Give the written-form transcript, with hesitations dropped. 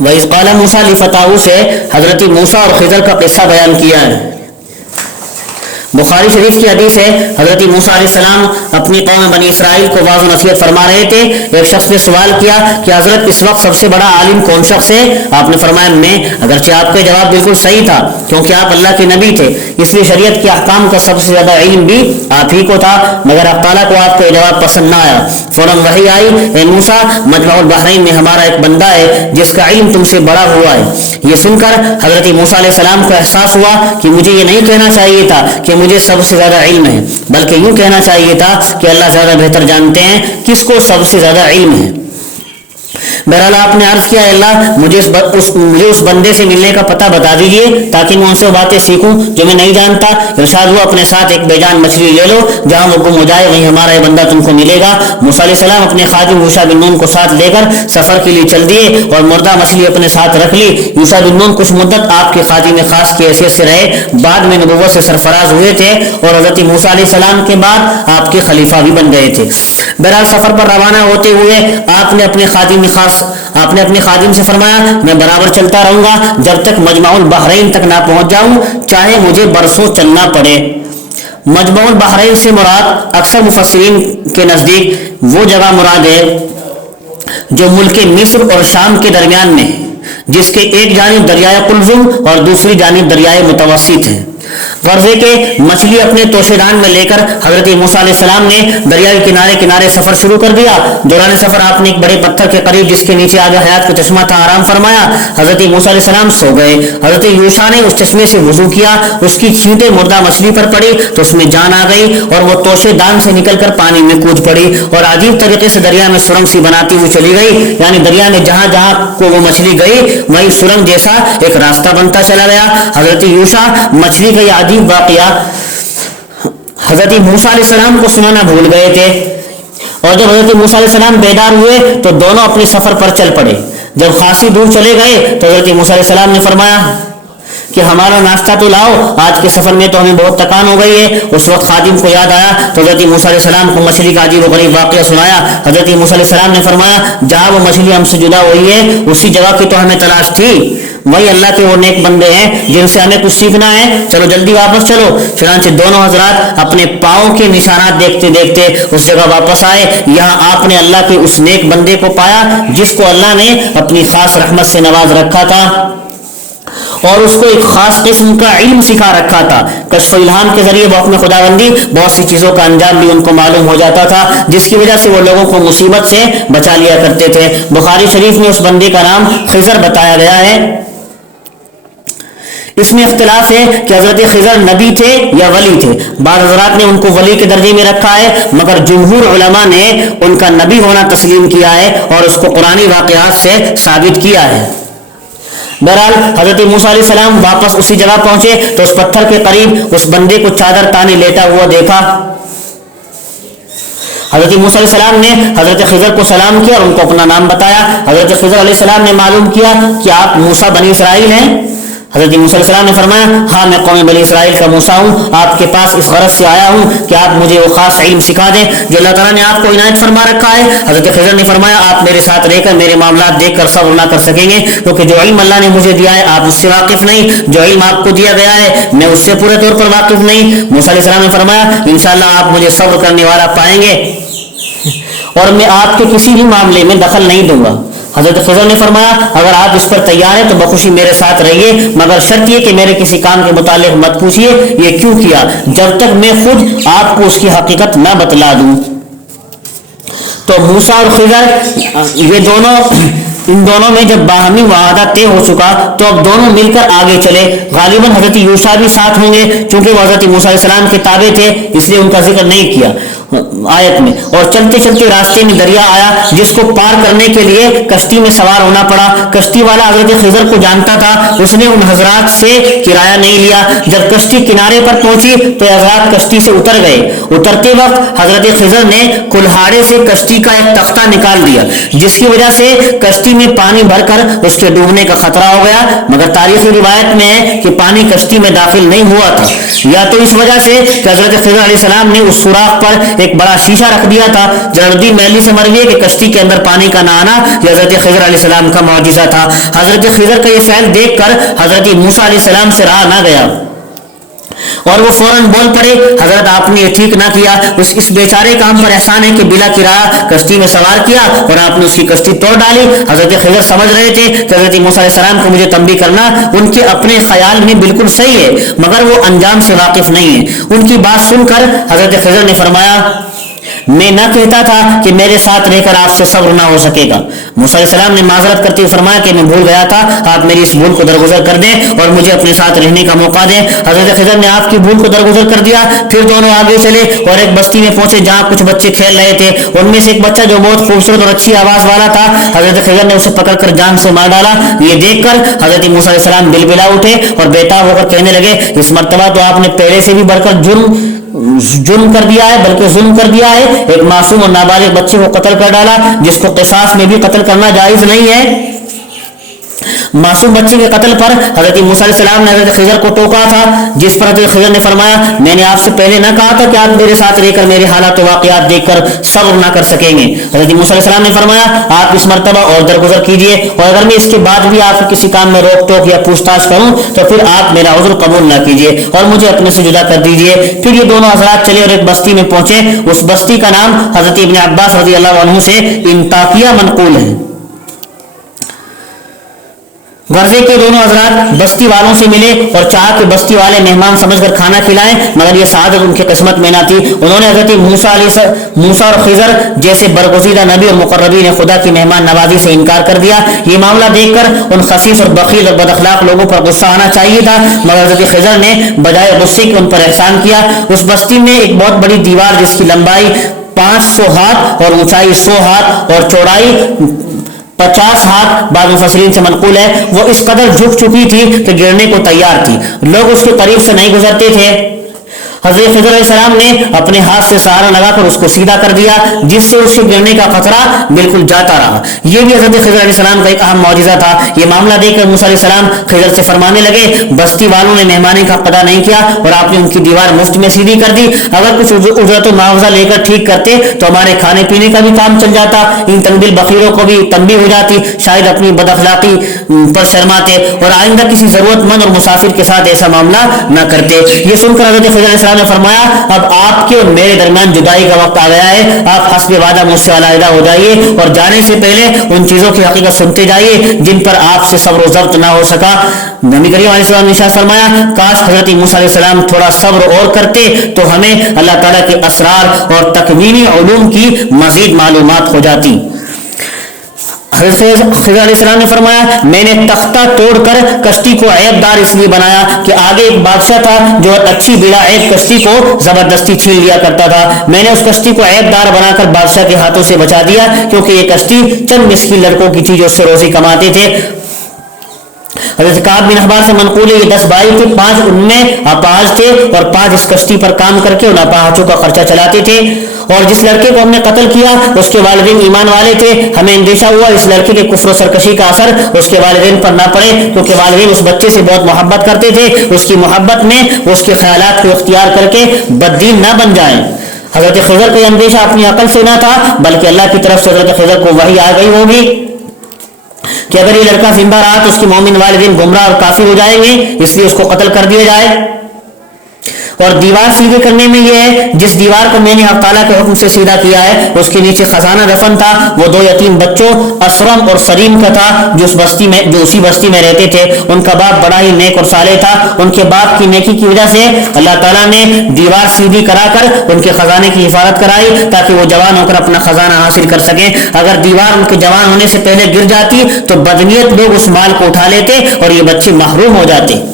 وَإِذْ قَالَ موسیٰ لِفَتَاهُ سے حضرت موسیٰ اور خضر کا قصہ بیان کیا ہے۔ بخاری شریف کی حدیث ہے، حضرت موسیٰ علیہ السلام اپنی قوم بنی اسرائیل کو واضح نصیحت فرما رہے تھے۔ ایک شخص نے سوال کیا کہ حضرت اس وقت سب سے بڑا عالم کون شخص ہے؟ آپ نے فرمایا میں۔ اگرچہ آپ کا جواب بالکل صحیح تھا کیونکہ آپ اللہ کے نبی تھے، اس لیے شریعت کے احکام کا سب سے زیادہ علم بھی آپ ہی کو تھا، مگر اللہ تعالیٰ کو آپ کا جواب پسند نہ آیا۔ فوراً وحی آئی، اے موسیٰ مجمع البحرین میں ہمارا ایک بندہ ہے جس کا علم تم سے بڑا ہوا ہے۔ یہ سن کر حضرت موسیٰ علیہ السلام کو احساس ہوا کہ مجھے یہ نہیں کہنا چاہیے تھا کہ مجھے سب سے زیادہ علم ہے، بلکہ یوں کہنا چاہیے تھا کہ اللہ زیادہ بہتر جانتے ہیں کس کو سب سے زیادہ علم ہے۔ بہرحال آپ نے عرض کیا اللہ مجھے اس بندے سے ملنے کا پتہ بتا دیجئے تاکہ میں ان سے باتیں سیکھوں جو میں نہیں جانتا۔ ارشاد ہوا اپنے ساتھ ایک بے جان مچھلی لے لو، جہاں وہ گم ہو جائے وہیں ہمارا یہ بندہ تم کو ملے گا۔ موسیٰ علیہ السلام اپنے خادم یوشع بن نون کو ساتھ لے کر سفر کے لیے چل دیے اور مردہ مچھلی اپنے ساتھ رکھ لی۔ یوشع بن نون کچھ مدت آپ کے خادم خاص کی حیثیت سے رہے، بعد میں نبوت سے سرفراز ہوئے تھے اور حضرت موسیٰ علیہ السلام کے بعد آپ کے خلیفہ بھی بن گئے تھے۔ بہرحال سفر پر روانہ ہوتے ہوئے آپ نے اپنے خادم سے فرمایا میں برابر چلتا رہوں گا جب تک مجمع البحرین تک نہ پہنچ جاؤں، چاہے مجھے برسوں چلنا پڑے۔ مجمع البحرین سے مراد اکثر مفسرین کے نزدیک وہ جگہ مراد ہے جو ملک مصر اور شام کے درمیان میں ہے، جس کے ایک جانب دریائے قلزم اور دوسری جانب دریائے متوسط ہے۔ غرض ہے کہ مچھلی اپنے توشے دان میں لے کر حضرت موسیٰ علیہ السلام نے دریا کے کنارے سفر شروع کر دیا۔ دوران سفر آپ نے ایک بڑے پتھر کے قریب جس کے نیچے آگے حیات کا چشمہ تھا آرام فرمایا۔ حضرت موسیٰ علیہ السلام سو گئے۔ حضرت یوشع نے اس چشمے سے وضو کیا، اس کی چھینٹیں مردہ مچھلی پر پڑی تو اس میں جان آ گئی اور وہ توشے دان سے نکل کر پانی میں کود پڑی اور عجیب طریقے سے دریا میں سرنگ سی بناتی ہوئی چلی گئی، یعنی دریا میں جہاں جہاں کو وہ مچھلی گئی وہیں سرنگ جیسا ایک راستہ بنتا چلا گیا۔ حضرت یوشع مچھلی کا یہ عجیب واقعہ حضرت موسیٰ علیہ السلام کو سنانا بھول گئے تھے، اور جب حضرت موسیٰ علیہ السلام بیدار ہوئے تو دونوں اپنے سفر پر چل پڑے۔ جب خاصی دور چلے گئے تو حضرت موسیٰ علیہ السلام نے فرمایا کہ ہمارا ناشتہ تو لاؤ، آج کے سفر میں تو ہمیں بہت تکان ہو گئی ہے۔ اس وقت خادم کو یاد آیا تو حضرت موسیٰ علیہ السلام کو مچھلی کا عجیب و غریب واقعہ سنایا۔ حضرت موسیٰ علیہ السلام نے فرمایا جہاں وہ مچھلی ہم سے جدا ہوئی ہے اسی جگہ کی تو ہمیں تلاش تھی، وہی اللہ کے وہ نیک بندے ہیں جن سے ہمیں کچھ سیکھنا ہے، چلو جلدی واپس چلو۔ چنانچہ دونوں حضرات اپنے پاؤں کے نشانات دیکھتے دیکھتے اس جگہ واپس آئے۔ یہاں آپ نے اللہ کے اس نیک بندے کو پایا جس کو اللہ نے اپنی خاص رحمت سے نواز رکھا تھا اور اس کو ایک خاص قسم کا علم سکھا رکھا تھا۔ کشف الہام کے ذریعے وہ اپنے خداوندی بہت سی چیزوں کا انجام بھی ان کو معلوم ہو جاتا تھا، جس کی وجہ سے وہ لوگوں کو مصیبت سے بچا لیا کرتے تھے۔ بخاری شریف میں اس بندے کا نام خضر بتایا گیا ہے۔ اس میں اختلاف ہے کہ حضرت خضر نبی تھے یا ولی تھے۔ بعض حضرات نے ان کو ولی کے درجے میں رکھا ہے، مگر جمہور علماء نے ان کا نبی ہونا تسلیم کیا ہے اور اس کو قرآنی واقعات سے ثابت کیا ہے۔ بہرحال حضرت موسیٰ علیہ السلام واپس اسی جگہ پہنچے تو اس پتھر کے قریب اس بندے کو چادر تانے لیٹا ہوا دیکھا۔ حضرت موسیٰ علیہ السلام نے حضرت خضر کو سلام کیا اور ان کو اپنا نام بتایا۔ حضرت خضر علیہ السلام نے معلوم کیا کہ آپ موسیٰ بنی اسرائیل ہیں؟ حضرت موسیٰ علیہ السلام نے فرمایا ہاں میں قوم بنی اسرائیل کا موسیٰ ہوں، آپ کے پاس اس غرض سے آیا ہوں کہ آپ مجھے وہ خاص علم سکھا دیں جو اللہ تعالیٰ نے آپ کو عنایت فرما رکھا ہے۔ حضرت خضر نے فرمایا آپ میرے ساتھ رہ کر میرے معاملات دیکھ کر صبر نہ کر سکیں گے، کیونکہ جو علم اللہ نے مجھے دیا ہے آپ اس سے واقف نہیں، جو علم آپ کو دیا گیا ہے میں اس سے پورے طور پر واقف نہیں۔ موسیٰ علیہ السلام نے فرمایا انشاءاللہ آپ مجھے صبر کرنے والا پائیں گے اور میں آپ کے کسی بھی معاملے میں دخل نہیں دوں گا۔ حضرت خضر نے فرمایا اگر آپ اس پر تیار ہیں تو بخوشی میرے ساتھ رہیے، مگر شرط یہ کہ میرے کسی کام کے متعلق مت پوچھیے یہ کیوں کیا جب تک میں خود آپ کو اس کی حقیقت نہ بتلا دوں۔ تو موسیٰ اور خضر ان دونوں میں جب باہمی معاہدہ طے ہو چکا تو اب دونوں مل کر آگے چلے۔ غالباً حضرت یوشع بھی ساتھ ہوں گے چونکہ وہ حضرت موسیٰ علیہ السلام کے تابع تھے، اس لیے ان کا ذکر نہیں کیا آیت میں۔ اور چلتے چلتے راستے میں دریا آیا جس کو پار کرنے کے لیے کشتی میں سوار ہونا پڑا۔ کشتی والا حضرت خضر کو جانتا تھا، اس نے ان حضرات سے کرایہ نہیں لیا۔ جب کشتی کنارے پر پہنچی تو حضرات کشتی سے اتر گئے۔ اترتے وقت حضرت خضر نے کلہاڑے سے کشتی کا ایک تختہ نکال دیا جس کی وجہ سے کشتی میں پانی بھر کر اس کے ڈوبنے کا خطرہ ہو گیا، مگر تاریخی روایت میں ہے کہ پانی کشتی میں داخل نہیں ہوا تھا، یا تو اس وجہ سے کہ حضرت خضر علیہ السلام نے اس سوراخ پر ایک بڑا شیشہ رکھ دیا تھا، جلدی میلی سے مر گئی کہ کشتی کے اندر پانی کا نہ آنا یہ حضرت خضر علیہ السلام کا معجزہ تھا۔ حضرت خضر کا یہ فعل دیکھ کر حضرت موسیٰ علیہ السلام سے رہا نہ گیا اور وہ فوراً بول پڑے، حضرت آپ نے یہ ٹھیک نہ کیا، اس بیچارے کا ہم پر احسان ہے کہ بلا کرایہ کشتی میں سوار کیا اور آپ نے اس کی کشتی توڑ ڈالی۔ حضرت خضر سمجھ رہے تھے کہ حضرت موسیٰ علیہ السلام کو مجھے تنبیہ کرنا ان کے اپنے خیال میں بالکل صحیح ہے، مگر وہ انجام سے واقف نہیں ہے۔ ان کی بات سن کر حضرت خضر نے فرمایا، میں نہ کہتا تھا کہ میرے ساتھ رہ کر آپ سے صبر نہ ہو سکے گا۔ موسیٰ علیہ السلام نے معذرت کرتے ہوئے فرمایا کہ میں بھول گیا تھا، آپ میری اس بھول کو درگزر کر دیں اور مجھے اپنے ساتھ رہنے کا موقع دیں۔ حضرت خضر نے آپ کی بھول کو درگزر کر دیا، پھر دونوں آگے چلے اور ایک بستی میں پہنچے جہاں کچھ بچے کھیل رہے تھے۔ ان میں سے ایک بچہ جو بہت خوبصورت اور اچھی آواز والا تھا، حضرت خضر نے اسے پکڑ کر جان سے مار ڈالا۔ یہ دیکھ کر حضرت موسیٰ علیہ السلام بلبلا اٹھے اور بیتاب ہو کر کہنے لگے، اس مرتبہ تو آپ نے پہلے سے بھی بڑھ کر جرم کر دیا ہے، بلکہ ظلم کر دیا ہے، ایک معصوم اور نابالغ بچے کو قتل کر ڈالا جس کو قصاص میں بھی قتل کرنا جائز نہیں ہے۔ معصوم بچے کے قتل پر حضرت موسیٰ علیہ السلام نے حضرت خضر کو ٹوکا تھا، جس پر حضرت خضر نے فرمایا، میں نے آپ سے پہلے نہ کہا تھا کہ آپ میرے ساتھ رہ کر میرے حالات و واقعات دیکھ کر صبر نہ کر سکیں گے۔ حضرت موسیٰ علیہ السلام نے فرمایا، آپ اس مرتبہ اور درگزر کیجئے، اور اگر میں اس کے بعد بھی آپ کسی کام میں روک ٹوک یا پوچھ تاچھ کروں تو پھر آپ میرا عذر قبول نہ کیجئے اور مجھے اپنے سے جدا کر دیجئے۔ پھر یہ دونوں حضرات چلے اور ایک بستی میں پہنچے۔ اس بستی کا نام حضرت ابن عباس رضی اللہ عنہ سے انطاکیہ منقول ہے۔ غرضے کے دونوں حضرات بستی والوں سے ملے اور چاہ کہ بستی والے مہمان سمجھ کر کھانا کھلائیں، مگر یہ سعادت ان کی قسمت میں نہ تھی۔ انہوں نے حضرت موسیٰ اور خضر جیسے برگزیدہ نبی اور مقربین خدا کی مہمان نوازی سے انکار کر دیا۔ یہ معاملہ دیکھ کر ان خسیس اور بخیل اور بد اخلاق لوگوں پر غصہ آنا چاہیے تھا، مگر حضرت خضر نے بجائے غصے کے ان پر احسان کیا۔ اس بستی میں ایک بہت بڑی دیوار جس کی لمبائی 500 ہاتھ اور اونچائی 100 ہاتھ اور چوڑائی 50 ہاتھ بعض مفسرین سے منقول ہے، وہ اس قدر جھک چکی تھی کہ گرنے کو تیار تھی، لوگ اس کے قریب سے نہیں گزرتے تھے۔ حضرت خضر علیہ السلام نے اپنے ہاتھ سے سہارا لگا کر اس کو سیدھا کر دیا، جس سے اس کے گرنے کا خطرہ بالکل جاتا رہا۔ یہ بھی حضرت خضر علیہ السلام کا ایک اہم معجزہ تھا۔ یہ معاملہ دیکھ کر موسیٰ علیہ السلام خضر سے فرمانے لگے، بستی والوں نے مہمانی کا قضا نہیں کیا اور آپ نے ان کی دیوار مفت میں سیدھی کر دی، اگر کچھ اجرت و معاوضہ لے کر ٹھیک کرتے تو ہمارے کھانے پینے کا بھی کام چل جاتا، ان تنبیل بخیروں کو بھی تنبیہ ہو جاتی، شاید اپنی بد اخلاقی پر شرماتے اور آئندہ کسی ضرورت مند اور مسافر کے ساتھ ایسا معاملہ نہ کرتے۔ یہ سن کر حضرت خضر علیہ السلام نے فرمایا، اب آپ کے اور میرے درمیان جدائی کا وقت آ گیا ہے، آپ حسب وعدہ مجھ سے علیحدہ ہو جائیے اور جانے سے پہلے ان چیزوں کی حقیقت سنتے جائیے جن پر آپ سے صبر و ضبط نہ ہو سکا۔ نبی کریم علیہ السلام نے ارشاد فرمایا، کاش حضرت موسیٰ علیہ السلام تھوڑا صبر اور کرتے تو ہمیں اللہ تعالیٰ کے اسرار اور تکوینی علوم کی مزید معلومات ہو جاتی۔ حضرت خضر علیہ السلام نے فرمایا، میں نے تختہ توڑ کر کشتی کو عیب دار اس لیے بنایا کہ آگے ایک بادشاہ تھا جو اچھی بلا عیب کشتی کو زبردستی چھین لیا کرتا تھا، میں نے اس کشتی کو عیب دار بنا کر بادشاہ کے ہاتھوں سے بچا دیا، کیونکہ یہ کشتی چند مسکین لڑکوں کی تھی جو اس سے روزی کماتے تھے۔ حضرت کعب بن احبار سے منقول ہے، یہ 10 بھائی تھے، 5 ان میں اپاہج تھے اور 5 اس کشتی پر کام کر کے ان اپاہجوں کا خرچہ چلاتے تھے، اور جس لڑکے کو ہم نے قتل کیا اس کے والدین ایمان والے تھے، ہمیں اندیشہ ہوا اس لڑکے کے کفر و سرکشی کا اثر اس کے والدین پر نہ پڑے، کیونکہ والدین اس بچے سے بہت محبت کرتے تھے، اس کی محبت میں وہ اس کے خیالات کو اختیار کر کے بددین نہ بن جائیں۔ حضرت خضر کا یہ اندیشہ اپنی عقل سے نہ تھا، بلکہ اللہ کی طرف سے حضرت خضر کو وحی آ گئی ہوگی کہ اگر یہ لڑکا زندہ رہا تو اس کے مومن والدین گمراہ اور کافر ہو جائیں گے، اس لیے اس کو قتل کر دیا جائے۔ اور دیوار سیدھے کرنے میں یہ ہے، جس دیوار کو میں نے اللہ تعالیٰ کے حکم سے سیدھا کیا ہے اس کے نیچے خزانہ دفن تھا، وہ 2 یتیم بچوں اسرم اور سریم کا تھا جو اسی بستی میں رہتے تھے۔ ان کا باپ بڑا ہی نیک اور صالح تھا، ان کے باپ کی نیکی کی وجہ سے اللہ تعالیٰ نے دیوار سیدھی کرا کر ان کے خزانے کی حفاظت کرائی تاکہ وہ جوان ہو کر اپنا خزانہ حاصل کر سکیں۔ اگر دیوار ان کے جوان ہونے سے پہلے گر جاتی تو بدنیت لوگ اس مال کو اٹھا لیتے اور یہ بچے محروم ہو جاتے۔